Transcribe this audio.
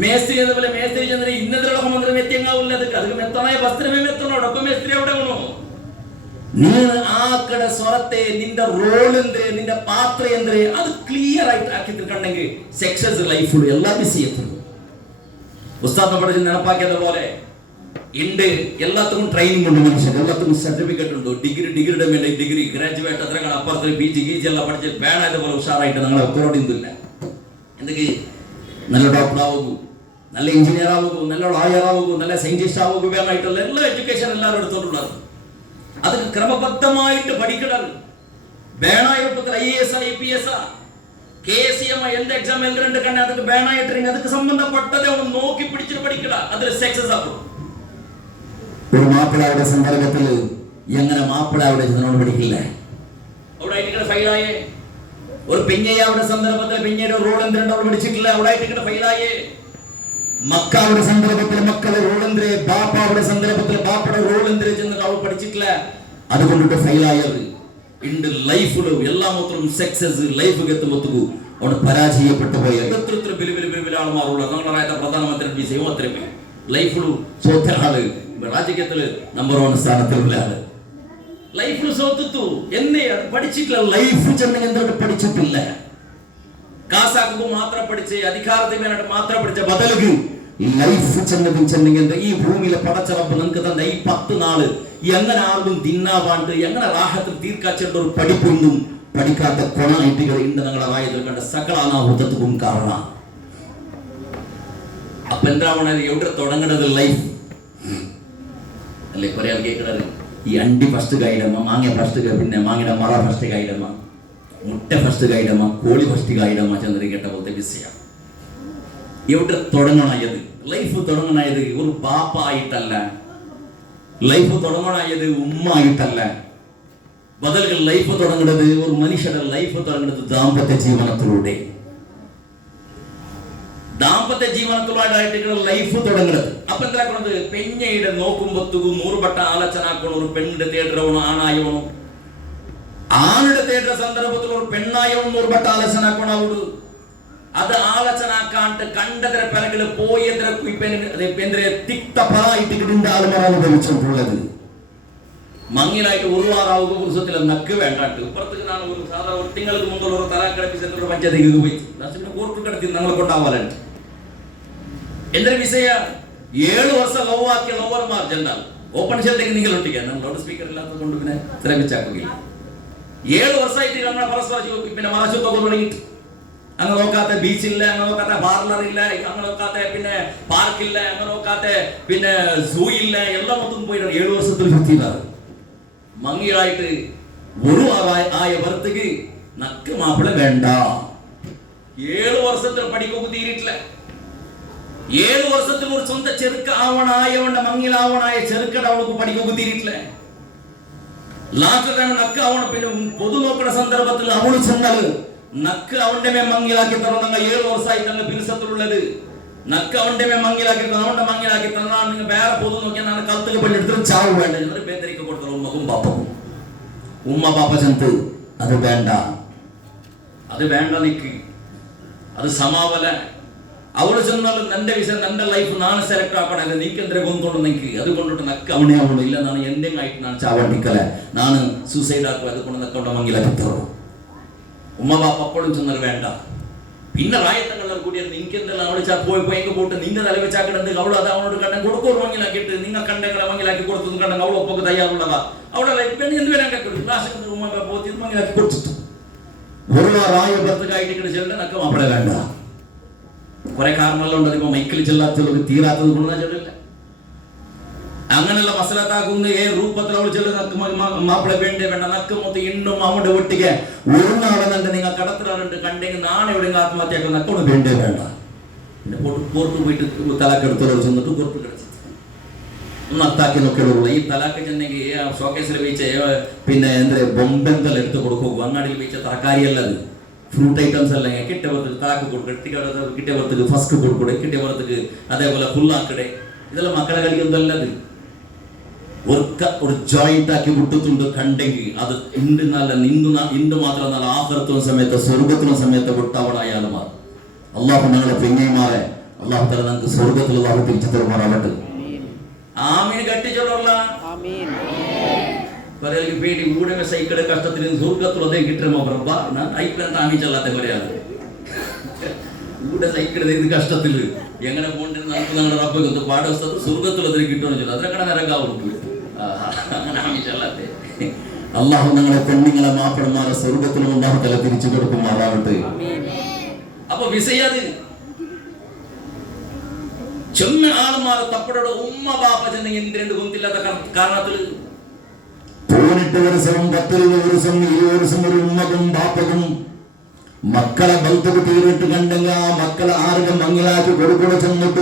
മേസ്ത്രി എന്നപോലെ മേസ്ത്രി ചെന്നിട്ട് ഇന്നതിലുള്ള മന്ത്രം എത്തിയങ്ങാവില്ല. അത് മെത്തനായ വസ്ത്രമേ മെത്തണോ ഒപ്പം മേസ്ത്രി അവിടെ വേണോ? നീ ആ കട സ്വരത്തെ നിന്റെ റോൾ എന്ത്, നിന്റെ പാത്ര എന്ത്, അത് ക്ലിയർ ആയിട്ട് ആക്കി തീർക്കണമെങ്കിൽ സക്സസ് ലൈഫിൽ എല്ലാം മിസ് ചെയ്യപ്പെടും. ഉസ്താദ് പഠിച്ച് നടപ്പാക്കിയത് പോലെ ഉണ്ട്. എല്ലാത്തിനും ട്രെയിനിങ് ഉണ്ട്, മനുഷ്യൻ എല്ലാത്തിനും സർട്ടിഫിക്കറ്റ് ഉണ്ട്. ഡിഗ്രിയുടെ മേലെ ഡിഗ്രി, ഗ്രാജുവേറ്റ്, അത്ര അപ്പുറത്ത് PG GG എല്ലാം പഠിച്ച് വേണതുപോലെ ഉഷാറായിട്ട് ഞങ്ങളെ ഒക്കറോടില്ല. എന്തൊക്കെ നല്ല ഡോക്ടർ ആവുകൂ, നല്ല എഞ്ചിനീയർ ആവുകൂ, നല്ല ലോയർ ആവുകൂ, നല്ല സയന്റിസ്റ്റ് ആവുകൂ, വേണമായിട്ടുള്ള എല്ലാ എഡ്യൂക്കേഷൻ എല്ലാവരും എടുത്തോണ്ടുള്ളത്. അത് ക്രമബദ്ധമായിട്ട് പഠിക്കണം. വേണായിട്ടുള്ള IAS IPS KCM എന്ത് എക്സാം എഴുതുന്നുണ്ട് കണ്ട അതൊക്കെ വേണായിട്ട് അതൊക്കെ സംബന്ധപ്പെട്ടതേ ഒന്ന് നോക്കി പിടിച്ചിട്ട് പഠിക്കല. അതിൽ സക്സസ് ആകും. ഒരു മാപ്പിളയുടെ സന്ദർഭത്തിൽ എങ്ങനെ മാപ്പിളയുടെ ഇതിനോട് പഠിക്കില്ല? അവിടെ ആയിട്ട് ഫെയിലായേ. ഒരു പെഞ്ഞയുടെ സന്ദർഭത്തിൽ പെഞ്ഞയുടെ റോൾ എന്തിനുണ്ട് അവൾ പഠിച്ചിട്ടില്ല, അവിടെ ആയിട്ട് ഫെയിലായേ. മക്കളുടെ സന്ദർഭത്തിൽ മക്കളെ റോൾ എന്തിരെ, ബാപ്പയുടെ സന്ദർഭത്തിൽ ബാപ്പയുടെ റോൾ എന്തിരെ ചെന്നിട്ട് അവൾ പഠിച്ചിട്ടില്ല, അതുകൊണ്ടിട്ട് ഫെയിലായത് ഉണ്ട്. ലൈഫിലും എല്ലാ മൊത്തം സക്സസ് ലൈഫ് എത്തുമ്പോഴത്തേക്കും അവിടെ പരാജയപ്പെട്ടു പോയ എത്ര ബിലുബിൽ ആൾമാറുള്ള ഞങ്ങളുടെ പ്രധാനമന്ത്രി വിജയം അത്രയും ലൈഫിലും സോത്തരാള് രാജകീയത്തില് നമ്പർ 1 സ്ഥാനത്തിലുള്ള ആള് ലൈഫിൽ സോത്തു എന്നേ അത് പഠിച്ചിട്ടില്ല. ലൈഫ് ചെന്നെങ്കിൽ എന്തൊക്കെ പഠിച്ചിട്ടില്ല. കാസാക്കു മാത്രം പഠിച്ച് അധികാരത്തിന് വേണ്ടിട്ട് മാത്രം പഠിച്ച ബദലുകൾ ലൈഫ് ചെന്നെങ്കിൽ ഈ ഭൂമിയിലെ പടച്ചറപ്പ് നിങ്ങൾക്ക് തന്നെ ഈ 10 നാള് എങ്ങനെ ആർക്കും തിന്നാവാണ്ട് എങ്ങനെ റാഹത്തിൽ തീർക്കാച്ചേണ്ട ഒരു പഠിപ്പൊന്നും പഠിക്കാത്ത കൊണായിട്ടികൾ ഉണ്ട് ഞങ്ങളുടെ വായത്തിൽ കണ്ട സകലാനാഹുതത്തും കാരണം. അപ്പൊ എന്താവണത് എവിടെ തുടങ്ങണത്? ലൈഫ് അല്ലെ? കുറെ ആൾ കേൾക്കണത് ഈ അണ്ടി ഫസ്റ്റ് ഗൈഡമ്മ, മാങ്ങ ഫസ്റ്റ്, പിന്നെ മാങ്ങയുടെ മറ ഫസ്റ്റ് ഗൈഡമ്മ, മുട്ട ഫസ്റ്റ് ഗൈഡമ്മ, കോഴി ഫസ്റ്റ് ഗൈഡമ്മ ചെന്നിട്ട് കേട്ട പോലത്തെ വിഷയം. എവിടെ തുടങ്ങണത്? ലൈഫ് തുടങ്ങണത് ഒരു ബാപ്പ ആയിട്ടല്ല, ലൈഫ് തുടങ്ങണത് ഉമ്മ ആയിട്ടല്ല. ബദലുകൾ ലൈഫ് തുടങ്ങുന്നത് ഒരു മനുഷ്യരുടെ ലൈഫ് തുടങ്ങുന്നത് ദാമ്പത്യ ജീവനത്തിലൂടെ. ദാമ്പത്യ ജീവനത്തിലൂടെ ലൈഫ് തുടങ്ങുന്നത്. അപ്പൊ എന്താക്കണത്? പെഞ്ഞയുടെ നോക്കുമ്പോഴത്തേക്കും 100 വട്ട ആലോചന ആക്കണം. ഒരു പെണ്ണിന്റെ തേടണോ ആണായണോ? ആണിന്റെ തേടുന്ന സന്ദർഭത്തിൽ ഒരു പെണ്ണായവും 100 വട്ട ആലോചന ആക്കണം. അവള് അത് ആലോചനാക്കാണ്ട് കണ്ടതിരെ പിറകില് പോയതിരെ തിക്തഫലമായിട്ട് ആളുകളാണ് ധരിച്ചിട്ടുള്ളത്. മങ്ങിലായിട്ട് ഉരുവാറാവുക പുരുഷത്തിലെ നക്ക് വേണ്ടാട്ട് ഇപ്പുറത്തേക്ക് ഞാൻ ഒരു സാധാരണ ഒട്ടിങ്ങൾക്ക് മുമ്പുള്ള ഒരു തലാക്കടപ്പിച്ചെന്നോട് പഞ്ചായത്തേക്ക് പോയി കോർട്ട് കിടത്തി ഞങ്ങളെ കൊണ്ടാവാലുണ്ട്. എന്തൊരു വിഷയ 7 വർഷം ലവ് ആക്കിയ ലവർമാർ ജനറൽ ഓപ്പൺ ഷെൽത്തേക്ക് നിങ്ങൾ ഒട്ടിക്കാൻ ലൗഡ് സ്പീക്കർ ഇല്ലാത്തത് കൊണ്ട് പിന്നെ ശ്രമിച്ചാക്കുകയില്ല. 7 വർഷമായിട്ട് നമ്മളെ പരസ്പരം പിന്നെ മറശുദ്ധം തുടങ്ങിയിട്ട് അങ്ങനെ നോക്കാത്ത ബീച്ചില്ല, അങ്ങനെ നോക്കാത്ത പാർലറില്ല, അങ്ങനെ നോക്കാത്ത പിന്നെ പാർക്കില്ല, അങ്ങനെ നോക്കാത്ത പിന്നെ സൂ ഇല്ല, എല്ലാം മൊത്തം പോയിട്ട് 7 വർഷത്തിൽ വൃത്തിയില്ലാതെ മങ്ങിയായിട്ട് ഒരു ആയ വറുത്തേക്ക് നക്ക് മാപ്പിള വേണ്ട. 7 വർഷത്തിൽ പഠിക്കൊക്കെ തീരിട്ടില്ല. 7 വർഷത്തിൽ ഒരു സ്വന്തം ചെറുക്ക ആവണായവണ്ട മങ്ങിലാവണായ ചെറുക്കട അവൾക്ക് പഠിക്കൊക്കെ തീരിട്ടില്ല. ലാസ്റ്റ് ടൈം നക്ക് ആവണം. പിന്നെ പൊതു നോക്കുന്ന സന്ദർഭത്തിൽ അവള് ചെന്നത് നക്ക് അവന്റെ മേ മങ്ങിലാക്കി തരണം. നിങ്ങൾ 7 വർഷമായി തങ്ങൾ പിരിസത്തിലുള്ളത് നക്ക് അവന്റെ മേ മങ്ങിലാക്കി അവന്റെ മങ്ങിലാക്കി തന്നാൽ നിങ്ങൾ വേറെ പൊതു നോക്കിയാൽ നാളെ കലത്തിൽ പള്ളി എടുത്തിട്ട് ചാവ് വേണ്ട. എന്നിട്ട് പേന്തരിക്ക് കൊടുത്തത് ഉമ്മക്കും പാപ്പക്കും. ഉമ്മ പാപ്പ ചെന്ത് അത് വേണ്ട, അത് വേണ്ട, നിക്ക് അത് സമാവല. അവള് ചെന്നാൽ നിന്റെ വിഷയം നിന്റെ ലൈഫ് നാണ് സെലക്ട് ആക്കണല്ലേ, നീക്ക് എന്തിനെ കൊണ്ടോണ്ട് നിക്ക് അതുകൊണ്ടിട്ട് നക്ക് അവണേ ആവണോ ഇല്ല നാണ് എന്റെ ആയിട്ട് നാണ് ചാവണ്ടിക്കല നാണ് സൂസൈഡ് ആക്കുക. അതുകൊണ്ട് നക്കവന്റെ മങ്ങിലാക്കി തരണം. ഉമ്മ ബാപ്പ അപ്പോഴും ചെന്നാൽ വേണ്ട. പിന്നെ റായത്തങ്ങളുടെ കൂടിയാൽ നിങ്ങൾക്ക് എന്തെല്ലാം അവിടെ പോയി പോയിട്ട് നിങ്ങൾ തല വെച്ചാക്കിടന്ന് അവൾ അത് അവനോട് കണ്ടെ കൊടുക്കും മങ്ങിലാക്കിയിട്ട് നിങ്ങൾ കണ്ടെങ്കിലെ മങ്ങിലാക്കി കൊടുത്തത് കണ്ടെങ്കിൽ അവൾ ഒപ്പൊക്കെ തയ്യാറുള്ളതാ. അവിടെ പെണ്ണ് എന്ത് വരാൻ കഴിക്കും ഉമ്മ പോത്തി മങ്ങിലാക്കി കൊടുത്തിട്ടു ഒരു റായ ഭർത്തക്കായിട്ട് ചെല്ലുന്ന നക്കം അവിടെ വേണ്ട. കുറെ കാരണമെല്ലാം ഉണ്ട്. ഇപ്പൊ മൈക്കിൽ ചെല്ലാത്തത് തീരാത്തത് കൊണ്ടാ ചെല്ലില്ല. അങ്ങനെയുള്ള മസലത്താക്കുന്ന രൂപത്തിൽ അവൾ ചെല്ലുന്ന മാപ്പിള വേണ്ടേ വേണ്ട നക്ക് മൊത്തം ഇന്നും അവന്റെ ഒട്ടിക്ക് ഒരു നാളെന്നുണ്ട് നിങ്ങൾ കടത്തിലാറുണ്ട് കണ്ടെങ്കിൽ നാളെ എവിടെയെങ്കിലും ആത്മഹത്യയൊക്കെ നക്കോട് വേണ്ടേ വേണ്ട. പിന്നെ പുറത്ത് പോയിട്ട് തലാക്കെടുത്തോളം ചെന്നിട്ട് പുറത്ത് കിടച്ചു നത്താക്കി നോക്കിയുള്ളൂ. ഈ തലാക്ക് ചെന്നെങ്കിൽ ഷോക്കേസിൽ വെച്ച് പിന്നെ എന്താ ബൊമ്പെന്തൽ എടുത്ത് കൊടുക്കും. അങ്ങാടിയിൽ വെച്ച തറക്കാരിയല്ലത് ഫ്രൂട്ട് ഐറ്റംസ് അല്ല. കിട്ടിയവർക്ക് തലാക്ക് കൊടുക്കും, കിട്ടിയവർക്ക് ഫസ്റ്റ് കൊടുക്കൂടെ, കിട്ടിയവർക്ക് അതേപോലെ ഫുള്ളാക്കടെ. ഇതെല്ലാം മക്കളെ കളിക്കുന്നതല്ലത്. ഒരു ജോയിന്റ് ആക്കി വിട്ടിട്ടുണ്ട് കണ്ടെങ്കിൽ അത് ഇണ്ട് നല്ല ഇന്ന് മാത്രം നല്ല ആഹ്റത്തുന്ന സമയത്ത് സ്വർഗത്തിനും സമയത്ത് വിട്ടവണായാലും മാറും. അള്ളാഹു ഞങ്ങളെ പെങ്ങന്മാരെ അല്ലാഹു തആല നമുക്ക് സ്വർഗ്ഗത്തിൽ അല്ലാഹു തിരിച്ചു തരുമാറാവട്ടെ. ആമീൻ കട്ടിച്ചോളല്ല. ആമീൻ. പറയൽ പേടി ഊടമേ സൈക്കിളെ കഷ്ടത്തിൽ സ്വർഗ്ഗത്തിൽ അതേ കിട്ടുമോ പ്രഭ ഞാൻ ഐക്യൻ ആമീൻ ചൊല്ലാത്ത പറയാണ്. ഊടെ സൈക്കിൾ ഇത് കഷ്ടത്തിൽ എങ്ങനെ പോണ്ടെന്ന് നമുക്ക് നമ്മുടെ റബ്ബ് ഒന്ന് പാഠസ്ഥത്ത് സ്വർഗ്ഗത്തിൽ അതിൽ കിട്ടുമെന്ന് ചൊല്ലും. അതിനൊക്കെ നിരക്കാവുള്ളൂ. അങ്ങനെ ആമീൻ ചൊല്ലാത്തെ. അല്ലാഹു ഞങ്ങളെ പെണ്ണുങ്ങളെ മാപ്പിളമാരെ സ്വർഗ്ഗത്തിലും അല്ലാഹു തആല തിരിച്ചു കൊടുക്കുമാറാവട്ടെ. അപ്പൊ വിസയത് ചെന്ന ആളുമാരെ തപ്പടോടെ ഉമ്മ ബാപ്പ ചെന്ന് എന്തിരണ്ട് കുന്തില്ലാത്ത കാരണത്തിൽ 18 വർഷവും 10 വർഷം 20 വർഷം ഒരു ഉമ്മക്കും ബാപ്പക്കും മക്കളെ ബന്ധപ്പെട്ട് തീരിട്ട് കണ്ടെങ്കിൽ ആ മക്കളെ ആർക്കും മംഗലാക്കി കൊടുക്കൂടെ ചെന്നിട്ട്